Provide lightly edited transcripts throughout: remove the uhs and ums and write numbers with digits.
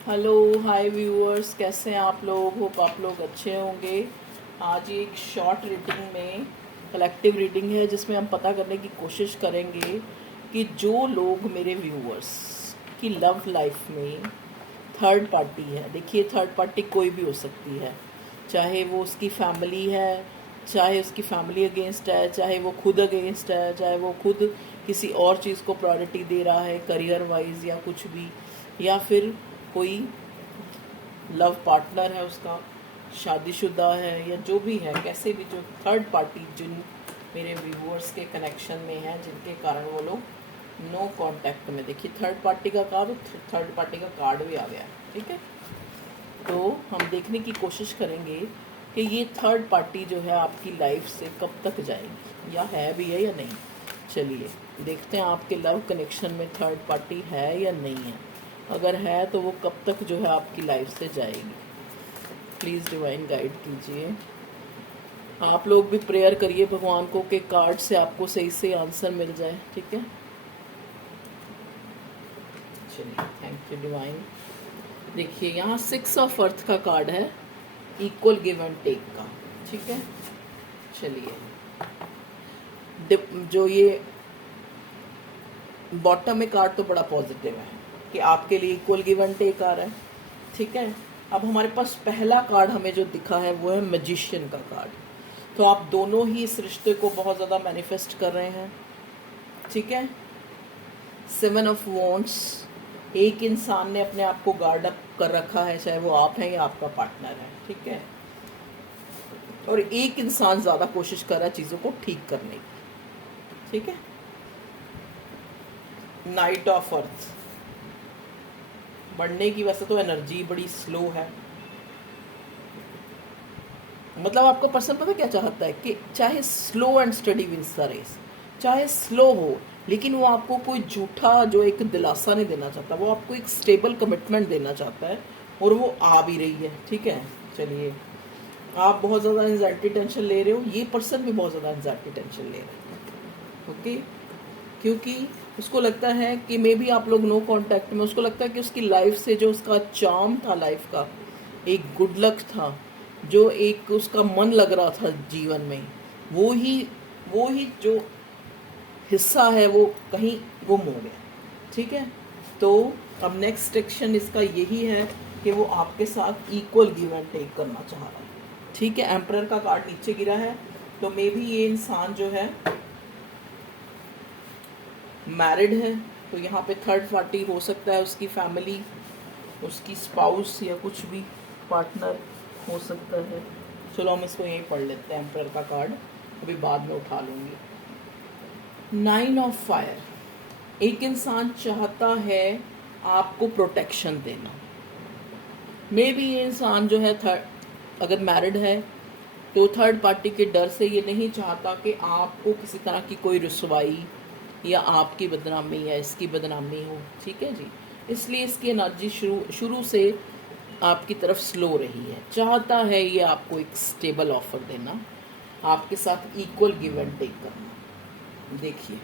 Hello hi viewers, कैसे हैं आप लोग? होप आप लोग अच्छे होंगे। आज ये एक शॉर्ट रीडिंग में कलेक्टिव रीडिंग है जिसमें हम पता करने की कोशिश करेंगे कि जो लोग मेरे व्यूअर्स की लव लाइफ में थर्ड पार्टी है। देखिए, थर्ड पार्टी कोई भी हो सकती है, चाहे वो उसकी फैमिली है, चाहे उसकी फैमिली अगेंस्ट है, चाहे वो खुद अगेंस्ट है, चाहे वो खुद किसी और चीज़ को प्रायोरिटी दे रहा है करियर वाइज या कुछ भी, या फिर कोई लव पार्टनर है उसका, शादीशुदा है या जो भी है, कैसे भी जो थर्ड पार्टी जिन मेरे व्यूअर्स के कनेक्शन में है, जिनके कारण वो लोग नो कांटेक्ट में। देखिए, थर्ड पार्टी का कार्ड, थर्ड पार्टी का कार्ड भी आ गया है। ठीक है, तो हम देखने की कोशिश करेंगे कि ये थर्ड पार्टी जो है आपकी लाइफ से कब तक जाएगी, या है भी है या नहीं। चलिए देखते हैं आपके लव कनेक्शन में थर्ड पार्टी है या नहीं है। अगर है तो वो कब तक जो है आपकी लाइफ से जाएगी। प्लीज़ डिवाइन गाइड कीजिए। आप लोग भी प्रेयर करिए भगवान को कि कार्ड से आपको सही से आंसर मिल जाए। ठीक है, चलिए, थैंक यू डिवाइन। देखिए, यहाँ 6 ऑफ अर्थ का कार्ड है, इक्वल गिव एंड टेक का। ठीक है, चलिए, जो ये बॉटम में कार्ड तो बड़ा पॉजिटिव है कि आपके लिए इक्वल गिव एंड टेक आ रहा है। ठीक है, अब हमारे पास पहला कार्ड हमें जो दिखा है वो है मैजिशियन का कार्ड। तो आप दोनों ही इस रिश्ते को बहुत ज़्यादा मैनिफेस्ट कर रहे हैं। ठीक है, 7 ऑफ वॉन्ड्स, एक इंसान ने अपने आप को गार्ड अप कर रखा है, चाहे वो आप हैं या आपका पार्टनर है। ठीक है, और एक इंसान ज़्यादा कोशिश कर रहा है चीज़ों को ठीक करने की। ठीक है, नाइट ऑफ अर्थ, बढ़ने की वैसे तो एनर्जी बड़ी स्लो है। मतलब आपका पर्सन पता क्या चाहता है कि चाहे slow and steady wins the race, चाहे स्लो हो लेकिन वो आपको कोई झूठा जो एक दिलासा नहीं देना चाहता, वो आपको एक स्टेबल कमिटमेंट देना चाहता है, और वो आ भी रही है। ठीक है, चलिए, आप बहुत ज़्यादा एंजाइटी टेंशन ले रहे हो, ये पर्सन भी बहुत ज़्यादा एंजाइटी टेंशन ले रहे हैं। ओके, क्योंकि उसको लगता है कि मे बी आप लोग नो कांटेक्ट में, उसको लगता है कि उसकी लाइफ से जो उसका चार्म था, लाइफ का एक गुड लक था, जो एक उसका मन लग रहा था जीवन में, वो ही जो हिस्सा है वो कहीं गुम हो गया। ठीक है, तो अब नेक्स्ट एक्शन इसका यही है कि वो आपके साथ इक्वल गिव एंड टेक करना चाह रहा है। ठीक है, एम्परर का कार्ड नीचे गिरा है, तो मे भी ये इंसान जो है मैरिड है, तो यहाँ पे थर्ड पार्टी हो सकता है, उसकी फैमिली, उसकी स्पाउस या कुछ भी पार्टनर हो सकता है। चलो हम इसको यहीं पढ़ लेते हैं, एम्परर का कार्ड अभी बाद में उठा लूँगी। 9 ऑफ फायर, एक इंसान चाहता है आपको प्रोटेक्शन देना। मे बी ये इंसान जो है थर्ड, अगर मैरिड है तो थर्ड पार्टी के डर से ये नहीं चाहता कि आपको किसी तरह की कोई रुसवाई या आपकी बदनामी या इसकी बदनामी हो। ठीक है जी, इसलिए इसकी एनर्जी शुरू से आपकी तरफ स्लो रही है। चाहता है ये आपको एक स्टेबल ऑफर देना, आपके साथ इक्वल गिव एंड टेक करना। देखिए,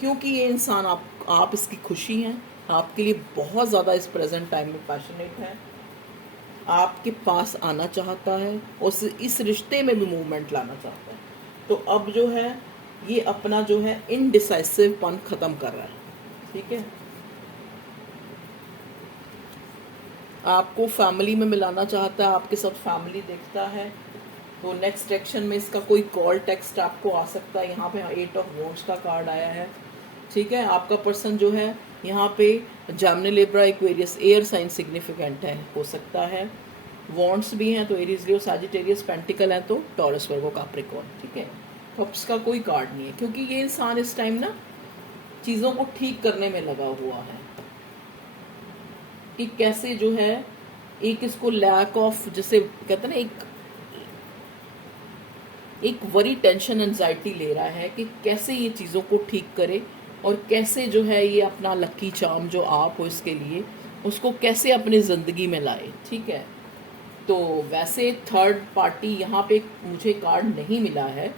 क्योंकि ये इंसान आप इसकी खुशी हैं, आपके लिए बहुत ज़्यादा इस प्रेजेंट टाइम में पैशनेट है, आपके पास आना चाहता है, और इस रिश्ते में भी मूवमेंट लाना चाहता है। तो अब जो है ये अपना जो है इनडिसाइसिव पन खत्म कर रहा है। ठीक है, आपको फैमिली में मिलाना चाहता है, आपके साथ फैमिली देखता है। तो नेक्स्ट एक्शन में इसका कोई कॉल टेक्स्ट आपको आ सकता है। यहाँ पे 8 ऑफ वॉन्ड्स का कार्ड आया है। ठीक है, आपका पर्सन जो है यहाँ पे Gemini, Libra, Aquarius, air sign significant है, हो सकता है। वॉन्ड्स भी हैं तो एरीज, लियो, सैजिटेरियस, पेंटिकल है तो टॉरस, वर्गो, कैप्रिकॉर्न। ठीक है, कप्स का कोई कार्ड नहीं है, क्योंकि ये इंसान इस टाइम ना चीज़ों को ठीक करने में लगा हुआ है कि कैसे जो है एक इसको लैक ऑफ, जैसे कहते हैं ना, एक वरी, टेंशन, एंजाइटी ले रहा है कि कैसे ये चीज़ों को ठीक करे, और कैसे जो है ये अपना लकी चार्म जो आप हो इसके लिए, उसको कैसे अपनी ज़िंदगी में लाए। ठीक है, तो वैसे थर्ड पार्टी यहाँ पे मुझे कार्ड नहीं मिला है,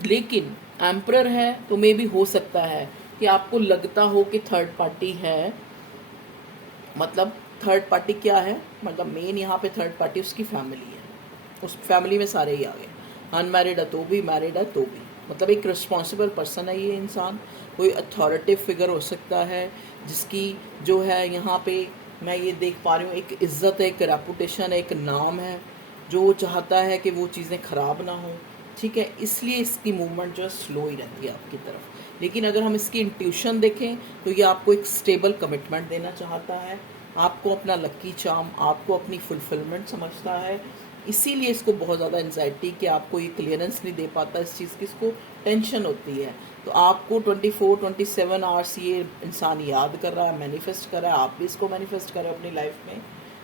लेकिन एम्परर है तो मे भी हो सकता है कि आपको लगता हो कि थर्ड पार्टी है, मतलब थर्ड पार्टी क्या है, मतलब मेन यहाँ पे थर्ड पार्टी उसकी फैमिली है, उस फैमिली में सारे ही आ गए, अनमैरिड है तो भी, मैरिड है तो भी, मतलब एक रिस्पॉन्सिबल पर्सन है ये इंसान, कोई अथॉरिटिव फिगर हो सकता है जिसकी जो है यहाँ पे मैं ये देख पा रही हूँ एक इज्जत है, एक रेपुटेशन है, एक नाम है, जो वो चाहता है कि वो चीज़ें ख़राब ना हो, ठीक है, इसलिए इसकी मूवमेंट जो है स्लो ही रहती है आपकी तरफ। लेकिन अगर हम इसकी इंट्यूशन देखें तो ये आपको एक स्टेबल कमिटमेंट देना चाहता है, आपको अपना लकी चार्म, आपको अपनी फुलफिलमेंट समझता है, इसीलिए इसको बहुत ज़्यादा एंजाइटी कि आपको ये क्लियरेंस नहीं दे पाता इस चीज़ की, इसको टेंशन होती है। तो आपको 24-27 आवर्स ये इंसान याद कर रहा है, मैनिफेस्ट कर रहा है, आप भी इसको मैनिफेस्ट कर रहे हो अपनी लाइफ में,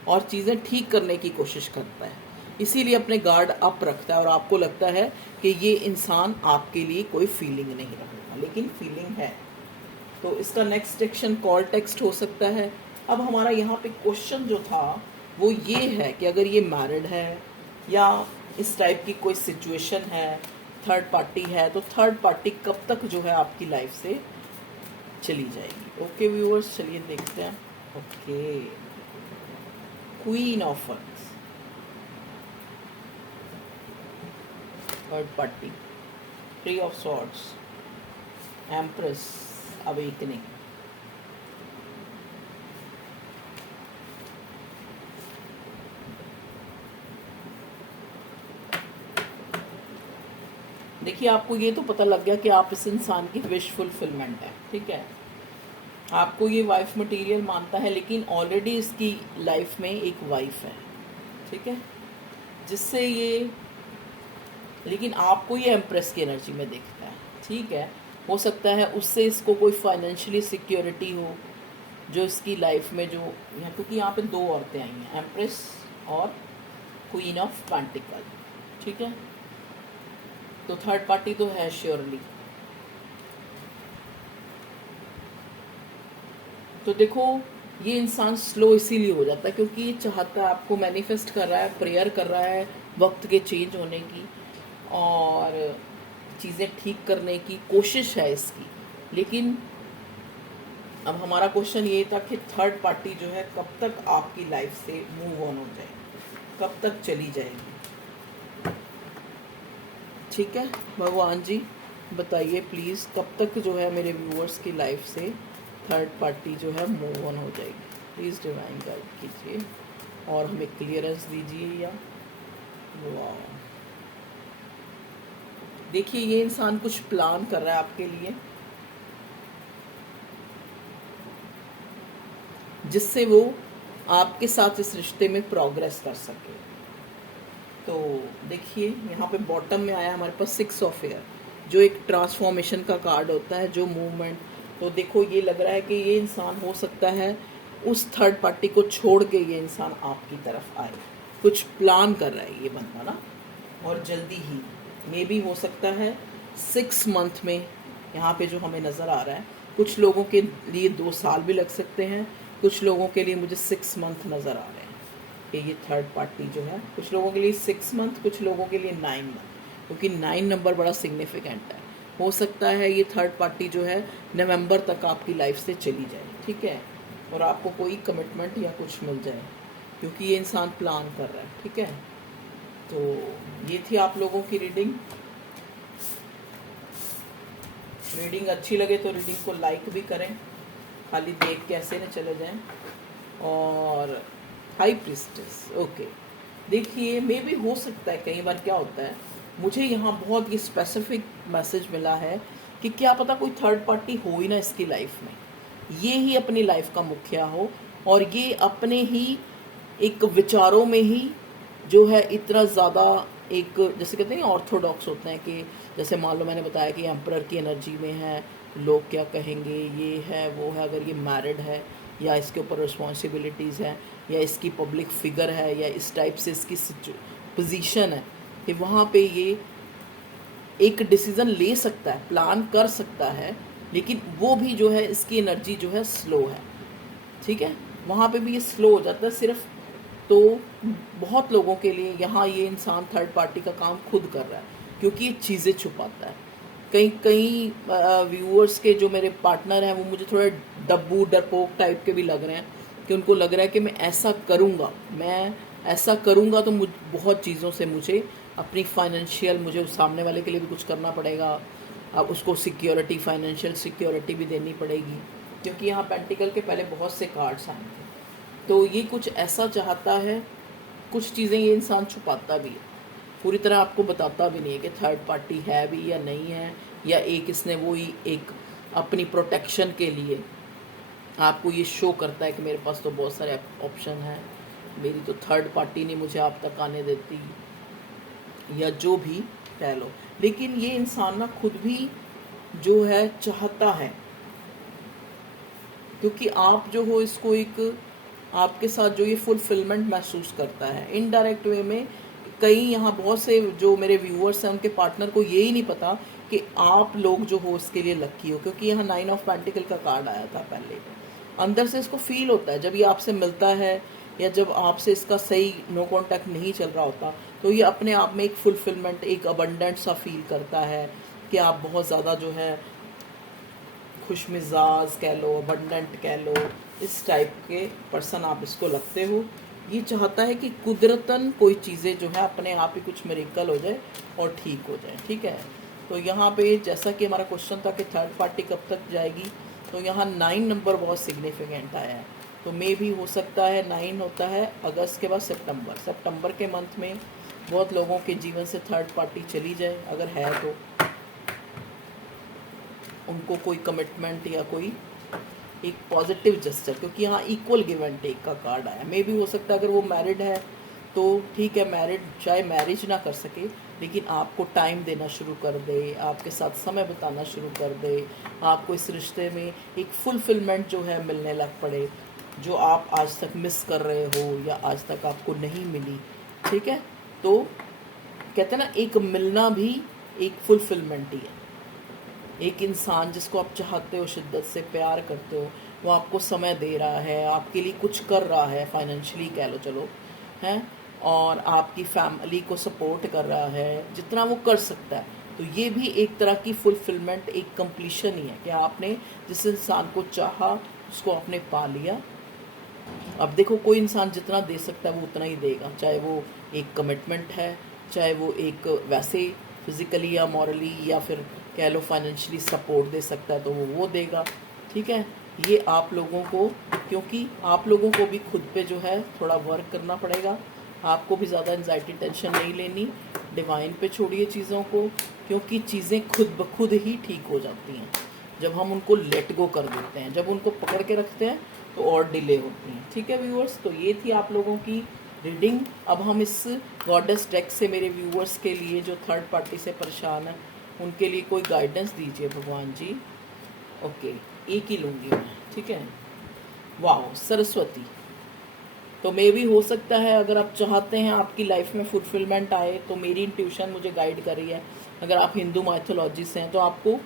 और चीज़ें ठीक करने की कोशिश करता है, इसीलिए अपने गार्ड अप रखता है, और आपको लगता है कि ये इंसान आपके लिए कोई फीलिंग नहीं रखता, लेकिन फीलिंग है। तो इसका नेक्स्ट एक्शन कॉल टेक्स्ट हो सकता है। अब हमारा यहाँ पे क्वेश्चन जो था वो ये है कि अगर ये मैरिड है या इस टाइप की कोई सिचुएशन है, थर्ड पार्टी है, तो थर्ड पार्टी कब तक जो है आपकी लाइफ से चली जाएगी। ओके व्यूअर्स, चलिए देखते हैं। Okay, queen of wands, third party, three of swords, empress, awakening. देखिए, आपको ये तो पता लग गया कि आप इस इंसान की विश फुलफिलमेंट है, ठीक है, आपको ये वाइफ मटेरियल मानता है, लेकिन ऑलरेडी इसकी लाइफ में एक वाइफ है, ठीक है, जिससे ये, लेकिन आपको ये एम्प्रेस की एनर्जी में देखता है, ठीक है, हो सकता है उससे इसको कोई फाइनेंशियली सिक्योरिटी हो जो इसकी लाइफ में जो यहाँ, क्योंकि यहाँ पे दो औरतें आई हैं, एम्प्रेस और क्वीन ऑफ पेंटिकल, ठीक है, तो थर्ड पार्टी तो है श्योरली। तो देखो, ये इंसान स्लो इसीलिए हो जाता है क्योंकि ये चाहता है, आपको मैनिफेस्ट कर रहा है, प्रेयर कर रहा है वक्त के चेंज होने की और चीज़ें ठीक करने की कोशिश है इसकी। लेकिन अब हमारा क्वेश्चन ये था कि थर्ड पार्टी जो है कब तक आपकी लाइफ से मूव ऑन हो जाएगी, कब तक चली जाएगी, ठीक है। भगवान जी बताइए प्लीज़, कब तक जो है मेरे व्यूअर्स की लाइफ से थर्ड पार्टी जो है मूव ऑन हो जाएगी। प्लीज़ डिवाइन गाइड कीजिए और हमें क्लियरेंस दीजिए। या वाह, देखिए ये इंसान कुछ प्लान कर रहा है आपके लिए, जिससे वो आपके साथ इस रिश्ते में प्रोग्रेस कर सके। तो देखिए यहाँ पे बॉटम में आया हमारे पास 6 ऑफ एयर, जो एक ट्रांसफॉर्मेशन का कार्ड होता है, जो मूवमेंट। तो देखो ये लग रहा है कि ये इंसान हो सकता है उस थर्ड पार्टी को छोड़ के ये इंसान आपकी तरफ आए, कुछ प्लान कर रहा है ये बंदा ना, और जल्दी ही मे भी हो सकता है 6 मंथ में। यहाँ पे जो हमें नज़र आ रहा है, कुछ लोगों के लिए 2 साल भी लग सकते हैं, कुछ लोगों के लिए मुझे 6 मंथ नज़र आ रहे हैं कि ये थर्ड पार्टी जो है, कुछ लोगों के लिए 6 मंथ, कुछ लोगों के लिए 9 मंथ, क्योंकि 9 नंबर बड़ा सिग्निफिकेंट है। हो सकता है ये थर्ड पार्टी जो है नवंबर तक आपकी लाइफ से चली जाए, ठीक है, और आपको कोई कमिटमेंट या कुछ मिल जाए, क्योंकि ये इंसान प्लान कर रहा है, ठीक है। तो ये थी आप लोगों की रीडिंग। रीडिंग अच्छी लगे तो रीडिंग को लाइक भी करें, खाली देख के ऐसे न चले जाएं। और हाई प्रिस्टेस, ओके, देखिए मे भी हो सकता है, कई बार क्या होता है, मुझे यहाँ बहुत ये स्पेसिफिक मैसेज मिला है कि क्या पता कोई थर्ड पार्टी हो ही ना इसकी लाइफ में, ये ही अपनी लाइफ का मुखिया हो, और ये अपने ही एक विचारों में ही जो है इतना ज़्यादा एक, जैसे कहते हैं ऑर्थोडॉक्स होते हैं कि जैसे मान लो मैंने बताया कि एम्परर की एनर्जी में है, लोग क्या कहेंगे, ये है वो है, अगर ये मैरिड है या इसके ऊपर रिस्पॉन्सिबिलिटीज़ हैं या इसकी पब्लिक फिगर है या इस टाइप से इसकी पोजीशन है कि वहाँ पे ये एक डिसीज़न ले सकता है, प्लान कर सकता है, लेकिन वो भी जो है इसकी एनर्जी जो है स्लो है, ठीक है, वहाँ पे भी ये स्लो हो जाता है सिर्फ। तो बहुत लोगों के लिए यहाँ ये इंसान थर्ड पार्टी का काम खुद कर रहा है, क्योंकि ये चीज़ें छुपाता है। कई व्यूअर्स के जो मेरे पार्टनर हैं वो मुझे थोड़े डब्बू डरपोक टाइप के भी लग रहे हैं, कि उनको लग रहा है कि मैं ऐसा करूँगा, मैं ऐसा करूँगा तो बहुत चीज़ों से मुझे अपनी फाइनेंशियल, मुझे सामने वाले के लिए भी कुछ करना पड़ेगा, अब उसको सिक्योरिटी, फाइनेंशियल सिक्योरिटी भी देनी पड़ेगी, क्योंकि यहाँ पेंटिकल के पहले बहुत से कार्ड्स आए थे। तो ये कुछ ऐसा चाहता है, कुछ चीज़ें ये इंसान छुपाता भी है, पूरी तरह आपको बताता भी नहीं है कि थर्ड पार्टी है भी या नहीं है, या एक इसने वो ही एक अपनी प्रोटेक्शन के लिए आपको ये शो करता है कि मेरे पास तो बहुत सारे ऑप्शन हैं, मेरी तो थर्ड पार्टी नहीं मुझे आप तक आने देती, या जो भी कह लो। लेकिन ये इंसान ना खुद भी जो है चाहता है, क्योंकि आप जो हो इसको एक आपके साथ जो ये फुलफिलमेंट महसूस करता है इनडायरेक्ट वे में। कई यहाँ बहुत से जो मेरे व्यूअर्स हैं उनके पार्टनर को यही नहीं पता कि आप लोग जो हो इसके लिए लक्की हो, क्योंकि यहाँ 9 ऑफ पेंटिकल का कार्ड आया था पहले। अंदर से इसको फील होता है जब ये आपसे मिलता है, या जब आपसे इसका सही नो कांटेक्ट नहीं चल रहा होता, तो ये अपने आप में एक फुलफिलमेंट, एक अबंडेंट सा फील करता है कि आप बहुत ज़्यादा जो है खुश मिजाज कह लो, अबंडेंट कह लो, इस टाइप के पर्सन आप इसको लगते हो। ये चाहता है कि कुदरतन कोई चीज़ें जो है अपने आप ही कुछ मिरेकल हो जाए और ठीक हो जाए, ठीक है। तो यहाँ पे जैसा कि हमारा क्वेश्चन था कि थर्ड पार्टी कब तक जाएगी, तो यहाँ 9 नंबर बहुत सिग्निफिकेंट आया है। तो मे भी हो सकता है 9 होता है अगस्त के बाद सितंबर के मंथ में बहुत लोगों के जीवन से थर्ड पार्टी चली जाए, अगर है तो उनको कोई कमिटमेंट या कोई एक पॉजिटिव जस्चर, क्योंकि यहाँ इक्वल गिव एंड टेक का कार्ड आया। मे भी हो सकता है अगर वो मैरिड है तो ठीक है, मैरिड चाहे मैरिज ना कर सके लेकिन आपको टाइम देना शुरू कर दे, आपके साथ समय बिताना शुरू कर दे, आपको इस रिश्ते में एक फुलफिलमेंट जो है मिलने लग पड़े, जो आप आज तक मिस कर रहे हो या आज तक आपको नहीं मिली, ठीक है। तो कहते हैं ना, एक मिलना भी एक फुलफिलमेंट ही है। एक इंसान जिसको आप चाहते हो, शिद्दत से प्यार करते हो, वो आपको समय दे रहा है, आपके लिए कुछ कर रहा है, फाइनेंशियली कह लो चलो, हैं, और आपकी फैमिली को सपोर्ट कर रहा है जितना वो कर सकता है। तो ये भी एक तरह की फुलफिलमेंट, एक कंप्लीशन ही है कि आपने जिस इंसान को चाहा उसको आपने पा लिया। अब देखो, कोई इंसान जितना दे सकता है वो उतना ही देगा, चाहे वो एक कमिटमेंट है, चाहे वो एक वैसे फिजिकली या मॉरली या फिर कह लो फाइनेंशियली सपोर्ट दे सकता है तो वो देगा, ठीक है। ये आप लोगों को, क्योंकि आप लोगों को भी खुद पे जो है थोड़ा वर्क करना पड़ेगा, आपको भी ज़्यादा एंजाइटी टेंशन नहीं लेनी, डिवाइन पे छोड़िए चीज़ों को, क्योंकि चीज़ें खुद ब खुद ही ठीक हो जाती हैं जब हम उनको लेट गो कर देते हैं। जब उनको पकड़ के रखते हैं तो और डिले होती हैं, ठीक है व्यूअर्स। तो ये थी आप लोगों की रीडिंग। अब हम इस गॉडेस डेक से मेरे व्यूअर्स के लिए जो थर्ड पार्टी से परेशान है उनके लिए कोई गाइडेंस दीजिए भगवान जी। ओके, एक ही लूँगी मैं, ठीक है। वाह, सरस्वती। तो मे भी हो सकता है अगर आप चाहते हैं आपकी लाइफ में फुलफिलमेंट आए, तो मेरी इंट्यूशन मुझे गाइड कर रही है, अगर आप हिंदू माइथोलॉजी से हैं तो आपको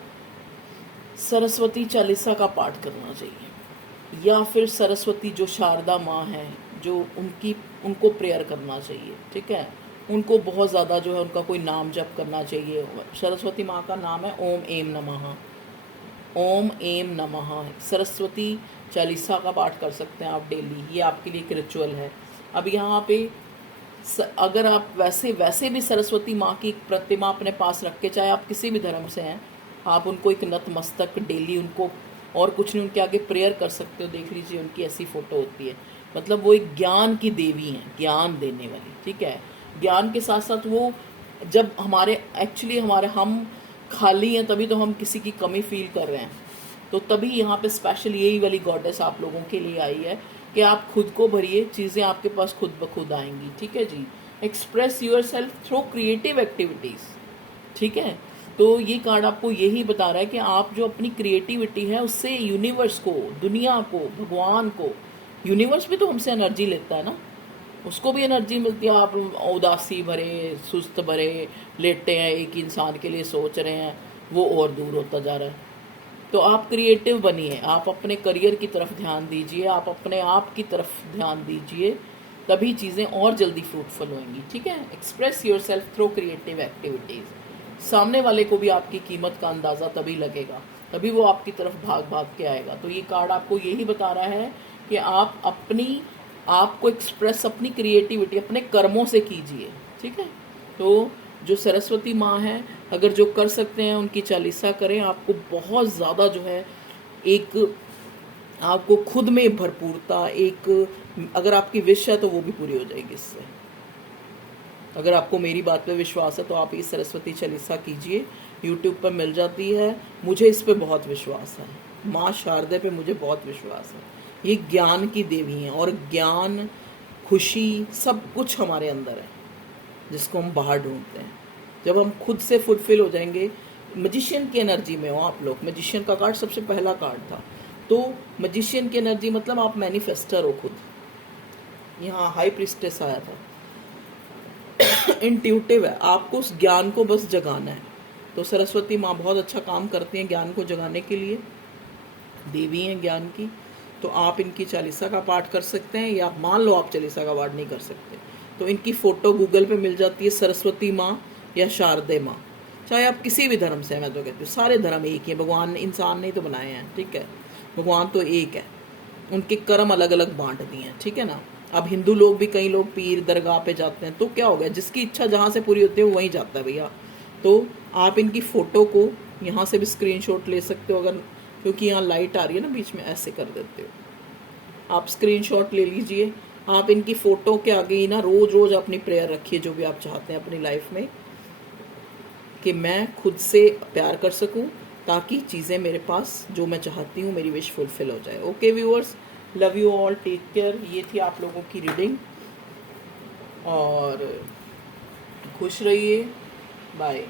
सरस्वती चालीसा का पाठ करना चाहिए, या फिर सरस्वती जो शारदा माँ है जो उनको प्रेयर करना चाहिए, ठीक है। उनको बहुत ज़्यादा जो है उनका कोई नाम जप करना चाहिए। सरस्वती माँ का नाम है ओम एम नमः, ओम एम नमः। सरस्वती चालीसा का पाठ कर सकते हैं आप डेली, ये आपके लिए एक रिचुअल है। अब यहाँ पे अगर आप वैसे भी सरस्वती माँ की प्रतिमा अपने पास रख के, चाहे आप किसी भी धर्म से हैं, आप उनको एक नतमस्तक डेली उनको, और कुछ नहीं, उनके आगे प्रेयर कर सकते हो। देख लीजिए उनकी ऐसी फ़ोटो होती है, मतलब वो एक ज्ञान की देवी हैं, ज्ञान देने वाली, ठीक है। ज्ञान के साथ साथ वो, जब हम खाली हैं तभी तो हम किसी की कमी फील कर रहे हैं, तो तभी यहाँ पे स्पेशल यही वाली गॉडेस आप लोगों के लिए आई है कि आप खुद को भरिए, चीज़ें आपके पास खुद ब खुद आएंगी, ठीक है जी। Express yourself through creative activities, ठीक है। तो ये कार्ड आपको यही बता रहा है कि आप जो अपनी क्रिएटिविटी है उससे यूनिवर्स को, दुनिया को, भगवान को, यूनिवर्स भी तो हमसे एनर्जी लेता है ना, उसको भी एनर्जी मिलती है। आप उदासी भरे, सुस्त भरे लेटे हैं, एक इंसान के लिए सोच रहे हैं, वो और दूर होता जा रहा है। तो आप क्रिएटिव बनिए, आप अपने करियर की तरफ ध्यान दीजिए, आप अपने आप की तरफ ध्यान दीजिए, तभी चीज़ें और जल्दी फ्रूटफुल होंगी, ठीक है। Express your self through creative activities. सामने वाले को भी आपकी कीमत का अंदाज़ा तभी लगेगा, तभी वो आपकी तरफ भाग भाग के आएगा। तो ये कार्ड आपको यही बता रहा है कि आप आपको एक्सप्रेस अपनी क्रिएटिविटी अपने कर्मों से कीजिए, ठीक है। तो जो सरस्वती माँ हैं, अगर जो कर सकते हैं उनकी चालीसा करें, आपको बहुत ज़्यादा जो है एक आपको खुद में भरपूरता, एक अगर आपकी विश है तो वो भी पूरी हो जाएगी इससे। अगर आपको मेरी बात पे विश्वास है तो आप ये सरस्वती चालीसा कीजिए, यूट्यूब पर मिल जाती है। मुझे इस पे बहुत विश्वास है, माँ शारदे पे मुझे बहुत विश्वास है। ये ज्ञान की देवी हैं और ज्ञान, खुशी, सब कुछ हमारे अंदर है जिसको हम बाहर ढूंढते हैं। जब हम खुद से फुलफिल हो जाएंगे, मजिशियन की एनर्जी में हो आप लोग। मजिशियन का कार्ड सबसे पहला कार्ड था, तो मजिशियन की एनर्जी मतलब आप मैनिफेस्टर हो खुद। यहाँ हाई प्रिस्टेस आया था, इंट्यूटिव है, आपको उस ज्ञान को बस जगाना है। तो सरस्वती माँ बहुत अच्छा काम करती हैं ज्ञान को जगाने के लिए, देवी हैं ज्ञान की। तो आप इनकी चालीसा का पाठ कर सकते हैं, या मान लो आप चालीसा का पाठ नहीं कर सकते तो इनकी फ़ोटो गूगल पे मिल जाती है, सरस्वती माँ या शारदे माँ। चाहे आप किसी भी धर्म से हैं, मैं तो कहती हूँ सारे धर्म एक ही हैं, भगवान ने इंसान नहीं तो बनाए हैं, ठीक है। भगवान तो एक है, उनके कर्म अलग अलग बांट दिए हैं, ठीक है ना। अब हिंदू लोग भी, कई लोग पीर दरगाह पे जाते हैं, तो क्या हो गया, जिसकी इच्छा जहाँ से पूरी होती है वो वहीं जाता है भैया। तो आप इनकी फ़ोटो को यहाँ से भी स्क्रीनशॉट ले सकते हो, अगर क्योंकि यहाँ लाइट आ रही है ना बीच में, ऐसे कर देते हो आप, स्क्रीनशॉट ले लीजिए। आप इनकी फ़ोटो के आगे ही ना रोज़ रोज़ अपनी प्रेयर रखिए, जो भी आप चाहते हैं अपनी लाइफ में, कि मैं खुद से प्यार कर सकूं ताकि चीज़ें मेरे पास जो मैं चाहती हूँ, मेरी विश फुलफिल हो जाए। Okay viewers, love you all, take care. ये थी आप लोगों की रीडिंग, और खुश रहिए, बाय।